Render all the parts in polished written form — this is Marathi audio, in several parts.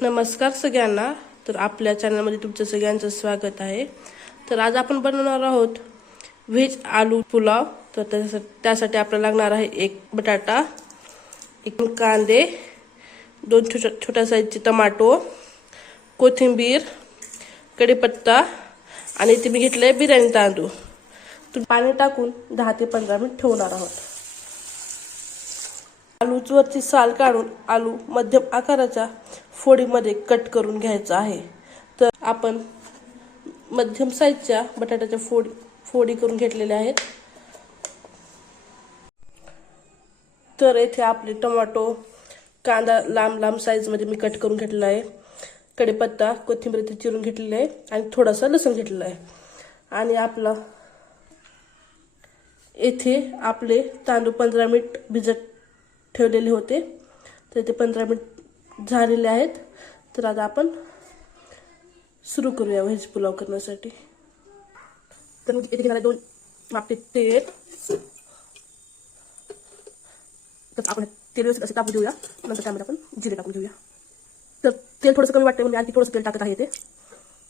नमस्कार सगळ्यांना. तर आपल्या चॅनलमध्ये तुमचं सगळ्यांचं स्वागत आहे. तर आज आपण बनवणार आहोत व्हेज आलू पुलाव. तर त्यासाठी आपल्याला लागणार आहे एक बटाटा, एक कांदे, दोन छोट्या साईजचे टमाटो, कोथिंबीर, कढीपत्ता आणि इथे मी घेतलंय बिर्याणी तांदूळ. पाणी टाकून 10 ते 15 मिनिट ठेवणार आहोत. आलूवरची साल काढून आलू मध्यम आकाराच्या फोडीमध्ये कट करून घ्यायचा आहे. तर आपण मध्यम साईजच्या बटाट्याच्या फोडी करून घेतलेल्या आहेत. तर येथे आपले टोमॅटो, कांदा लांब लांब साईजमध्ये मी कट करून घेतलेला आहे. कढीपत्ता, कोथिंबीर इथे चिरून घेतलेली आहे आणि थोडासा लसूण घेतलेला आहे. आणि आपला येथे आपले तांदूळ 15 मिनिट भिजत ठेवलेले होते. तर ते 15 मिनिट झालेले आहेत. तर आता आपण सुरू करूया व्हेज पुलाव करण्यासाठी. तर मी इथे घेणार 2 वाटी तेल. तर आपण तेल व्यवस्थित असे टाकून देऊया. नंतर त्यामध्ये आपण जिरे टाकून घेऊया. तर तेल थोडंसं कमी वाटतं म्हणून मी आणखी थोडंसं तेल टाकत आहे ते.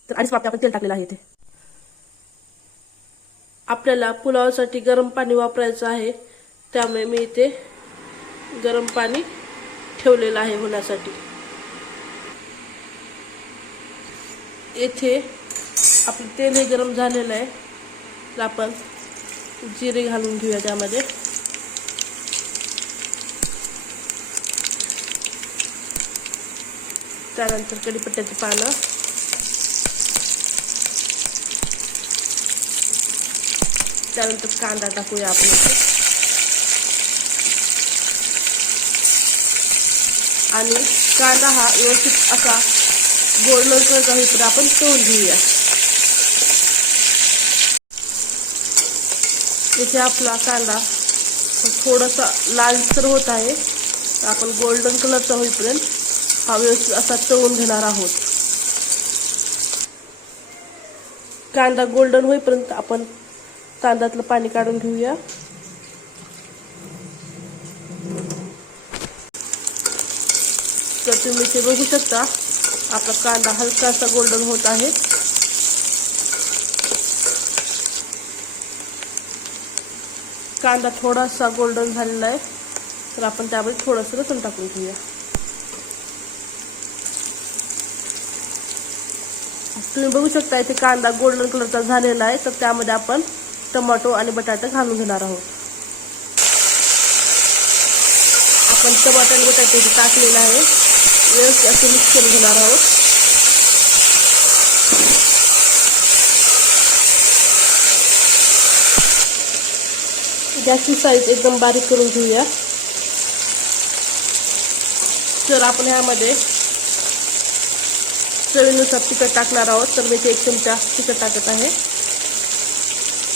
तर 2.5 वाटी आपण तेल टाकलेलं आहे ते. आपल्याला पुलावासाठी गरम पाणी वापरायचं आहे, त्यामुळे मी इथे गरम पाणी ठेवलेलं आहे होण्यासाठी. येथे आपलं तेल हे गरम झालेलं आहे. तर आपण जिरे घालून घेऊया त्यामध्ये. त्यानंतर कढीपत्त्याची पानं, त्यानंतर कांदा टाकूया आपण इथे. आणि कांदा हा व्यवस्थित असा गोल्डन कलरचा होईपर्यंत आपण तळून घेऊया. इथे आपला कांदा थोडासा लालसर होत आहे. आपण गोल्डन कलरचा होईपर्यंत हा व्यवस्थित असा तळून घेणार आहोत. कांदा गोल्डन होईपर्यंत आपण तांदळातलं पाणी काढून घेऊया. तर तुम्ही इथे बघू शकता आपला कांदा हलकासा गोल्डन होत आहे. कांदा थोडासा गोल्डन झालेला आहे. तर आपण त्यामध्ये थोडंसं लसूण टाकून घेऊया. तुम्ही बघू शकता इथे कांदा गोल्डन कलरचा झालेला आहे. तर त्यामध्ये आपण टोमॅटो आणि बटाटा घालून घेणार आहोत. आपण टोमॅटो आणि बटाटे टाकलेला आहे. व्यवस्थित असे मिक्स करून घेणार आहोत. गॅसची साईज एकदम बारीक करून घेऊया. तर आपण ह्यामध्ये चवीनुसार तिखट टाकणार आहोत. तर मी इथे 1 चमचा तिखट टाकत आहे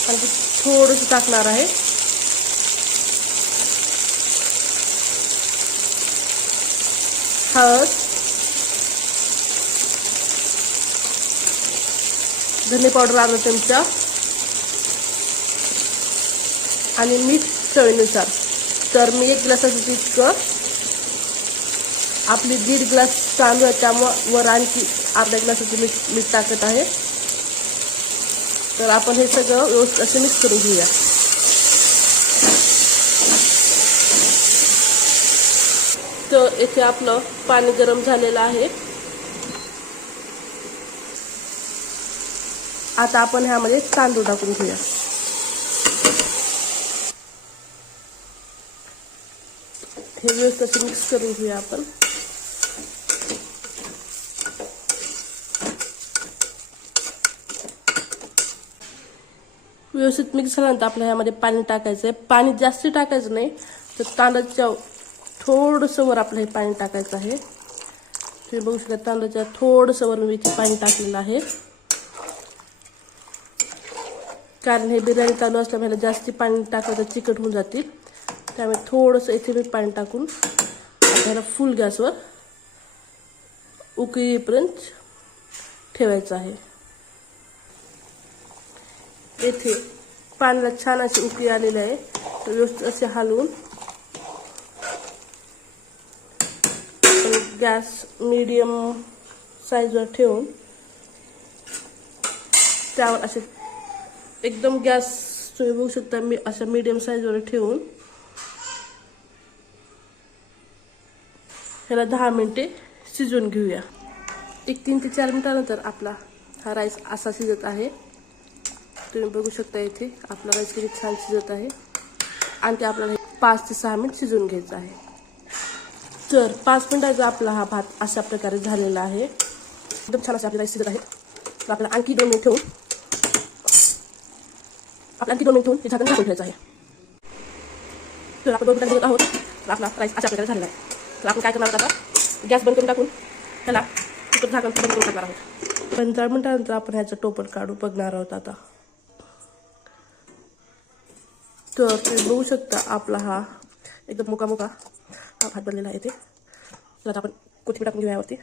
आणि थोडंसं टाकणार आहे. हळद, धने पावडर अर्धा चमचा आणि मीठ चवीनुसार. तर मी 1 ग्लासाचं तितकं आपली 1.5 ग्लास तांदूळ आहे, त्यामुळं वर आणखी अर्धा ग्लासाचं मीठ टाकत आहे. तर आपण हे सगळं व्यवस्थित असे मिक्स करून घेऊया. तर येथे आपलं पाणी गरम झालेलं आहे. आता आपण ह्यामध्ये तांदूळ टाकून घेऊया. हे व्यवस्थित मिक्स करून घेऊया आपण. व्यवस्थित मिक्स झाल्यानंतर आपल्याला ह्यामध्ये पाणी टाकायचं आहे. पाणी जास्त टाकायचं नाही. तर तांदळाच्या थोडंसं वर आपलं हे पाणी टाकायचं आहे. तुम्ही बघू शकता तांदळाच्या थोडंसं वर मी इथे पाणी टाकलेलं आहे. कारण हे बिर्याणी तांदूळ असल्यामुळे जास्ती पाणी टाकलं तर चिकट होऊन जातील. त्यामुळे थोडंसं इथे मी पाणी टाकून आपल्याला फुल गॅसवर उकळी येईपर्यंत ठेवायचं आहे. येथे पाण्याला छान अशी उकळी आलेली आहे. तर व्यवस्थित असे हलवून गॅस मीडियम साईजवर ठेवून त्यावर असे एकदम गॅस तुम्ही बघू शकता मी अशा मीडियम साईजवर ठेवून ह्याला 10 मिनिटे शिजवून घेऊया. 3 ते 4 मिनिटानंतर आपला हा राईस असा शिजत आहे. तुम्ही बघू शकता इथे आपला राईस किती छान शिजत आहे. आणखी आपल्याला 5 ते 6 मिनिट शिजवून घ्यायचा आहे. तर 5 मिनिटाचा आपला हा भात अशा प्रकारे झालेला आहे. एकदम छान असे आपले राईस शिजत आहे. तर आपल्याला आणखी 2 मिनिट ठेवून हे झाकण झाकून ठेवायचं आहे. तर आपण 2 मिनिटांनी आहोत. तर आपला राईस अशा प्रकारे झालेला आहे. तर आपण काय करणार आहोत आता गॅस बंद करून टाकून ह्याला झाकण बंद करून टाकणार आहोत. 15 मिनिटानंतर आपण ह्याचं टोपण काढून बघणार आहोत आता. तर तुम्ही बघू शकता आपला हा एकदम मोका हा भात बनलेला आहे. तर आता आपण कोथिंबीर टाकून घेऊया यावरती.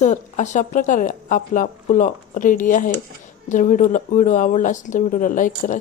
तर अशा प्रकारे आपला पुलाव रेडी आहे. जर व्हिडिओ आवडला असेल तर व्हिडिओला लाईक करा.